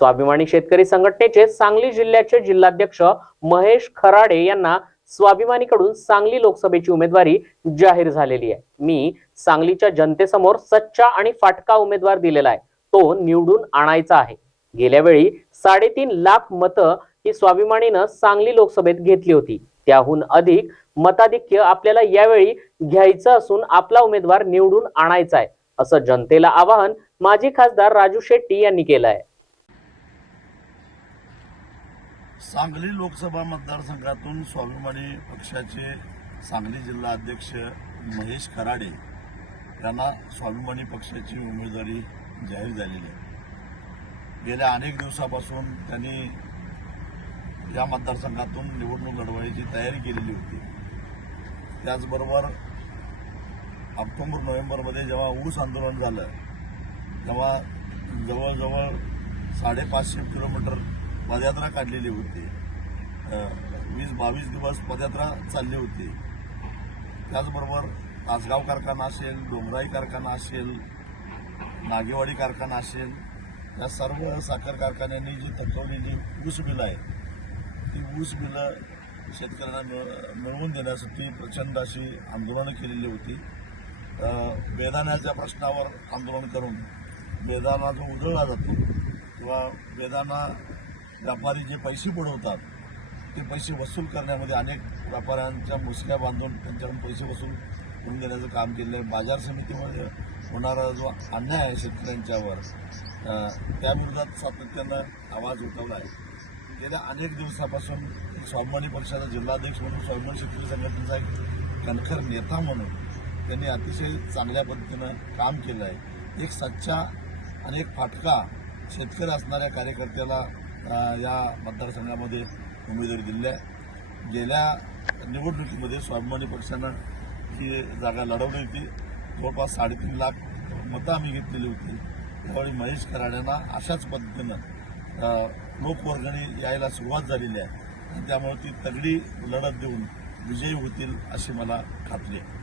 स्वाभिमानी शेतकरी संघटनेचे सांगली जिल्ह्याचे जिल्हाध्यक्ष महेश खराडे यांना स्वाभिमानीकडून सांगली लोकसभेची उमेदवारी जाहीर झालेली आहे. मी सांगलीच्या जनतेसमोर सच्चा आणि फाटका उमेदवार दिलेला आहे. तो निवडून आणायचा आहे. गेल्या वेळी साडेतीन लाख मतं ही स्वाभिमानीनं सांगली लोकसभेत घेतली होती. त्याहून अधिक मताधिक्य आपल्याला यावेळी घ्यायचं असून आपला उमेदवार निवडून आणायचा आहे असं जनतेला आवाहन माजी खासदार राजू शेट्टी यांनी केलं आहे. सांगली लोकसभा मतदारसंघातून स्वाभिमानी पक्षाचे सांगली जिल्हा अध्यक्ष महेश खराडे यांना स्वाभिमानी पक्षाची उमेदवारी जाहीर झालेली आहे. गेल्या अनेक दिवसापासून त्यांनी या मतदारसंघातून निवडणूक लढवायची तयारी केलेली होती. त्याचबरोबर ऑक्टोबर नोव्हेंबरमध्ये जेव्हा ऊस आंदोलन झालं तेव्हा जवळजवळ साडेपाचशे किलोमीटर पदयात्रा काढलेली होती. वीस बावीस दिवस पदयात्रा चालली होती. त्याचबरोबर तासगाव कारखाना असेल डोंगराई कारखाना असेल नागेवाडी कारखाना असेल या सर्व साखर कारखान्यांनी जी थकवलेली ऊस बिलं आहे ती ऊस बिलं शेतकऱ्यांना मिळ- मिळवून देण्यासाठी प्रचंड अशी आंदोलनं केलेली होती. बेदाण्याच्या प्रश्नावर आंदोलन करून बेदाना जो उधळला जातो किंवा बेदाना व्यापारी जे पैसे बुडवतात ते पैसे वसूल करण्यामध्ये अनेक व्यापाऱ्यांच्या मुसक्या बांधून त्यांच्याकडून पैसे वसूल करून देण्याचं काम केलं आहे. बाजार समितीमध्ये होणारा जो अन्याय आहे शेतकऱ्यांच्यावर त्याविरोधात सातत्यानं आवाज उठवला आहे. गेल्या अनेक दिवसापासून स्वाभिमानी पक्षाचा जिल्हाध्यक्ष म्हणून स्वाभिमानी शेतकरी संघटनेचा एक कणखर नेता म्हणून त्यांनी अतिशय चांगल्या पद्धतीनं काम केलं आहे. एक सच्चा आणि एक फाटका शेतकरी असणाऱ्या कार्यकर्त्याला या मतदारसंघामध्ये उमेदवारी दिली आहे. गेल्या निवडणुकीमध्ये स्वाभिमानी पक्षानं ही जागा लढवली होती. जवळपास साडेतीन लाख मतं आम्ही घेतलेली होती. त्यावेळी महेश कराड्यांना अशाच पद्धतीनं लोकवर्गणी यायला सुरुवात झालेली आहे. त्यामुळे ती तगडी लढत देऊन विजयी होतील अशी मला खात्री आहे.